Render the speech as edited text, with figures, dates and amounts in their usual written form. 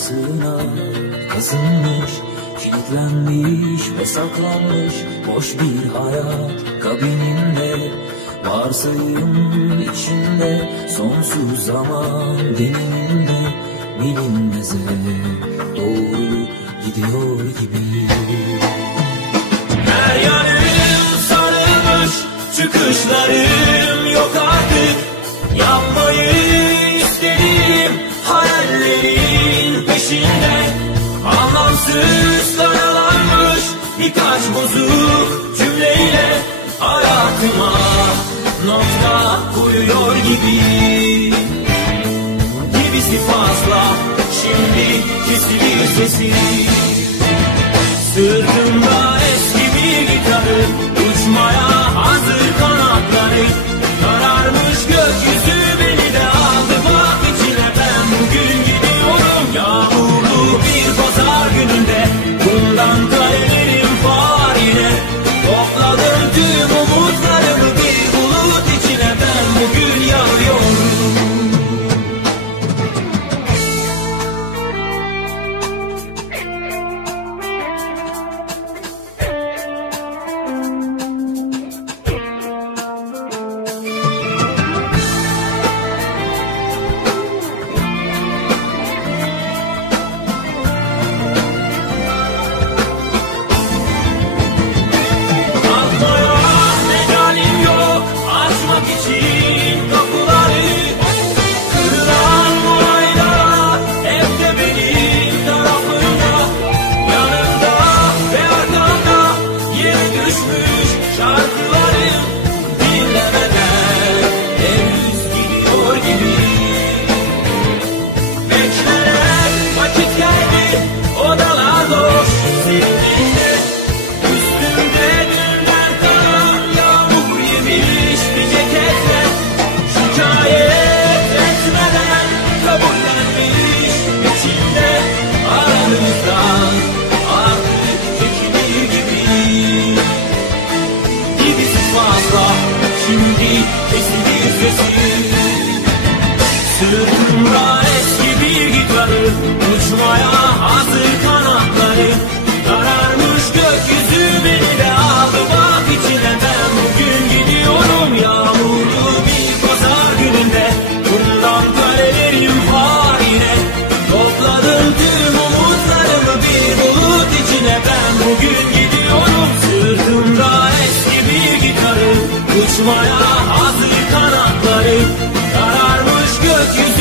arkasına kazınmış, kilitlenmiş ve saklanmış boş bir hayat kabininde. Varsayım içinde sonsuz zaman deneyimde, bilinmeze doğru gidiyor gibi. Her yanım sarılmış, çıkışlarım yok artık. Yapmayı istediğim hayallerin peşinde. Anlamsız karalanmış birkaç bozuk cümleyle hayatıma nokta koyuyor gibi. Gibisi fazla, şimdi kesilir sesi. Sırtımda eski bir gitarı, uçmaya hazır kanatları. Kararmış gökyüzü beni de aldı bak içine. Ben bugün gidiyorum yağmurlu bir pazar gününde. Bundan kalelerim var yine. Topladım tüm umutlarımı bir bulut içine. Ben bugün yağıyorum. Sırtımda eski bir gitarı, uçmaya hazır kanatları. Kararmış gökyüzü beni de aldı bak içine. Ben bugün gidiyorum yağmurlu bir pazar gününde. Bundan kalelerim var yine. Topladım tüm umutlarımı bir bulut içine. Ben bugün gidiyorum. Sırtımda eski bir gitarı, uçmaya hazır kanatları. Kararmış gökyüzü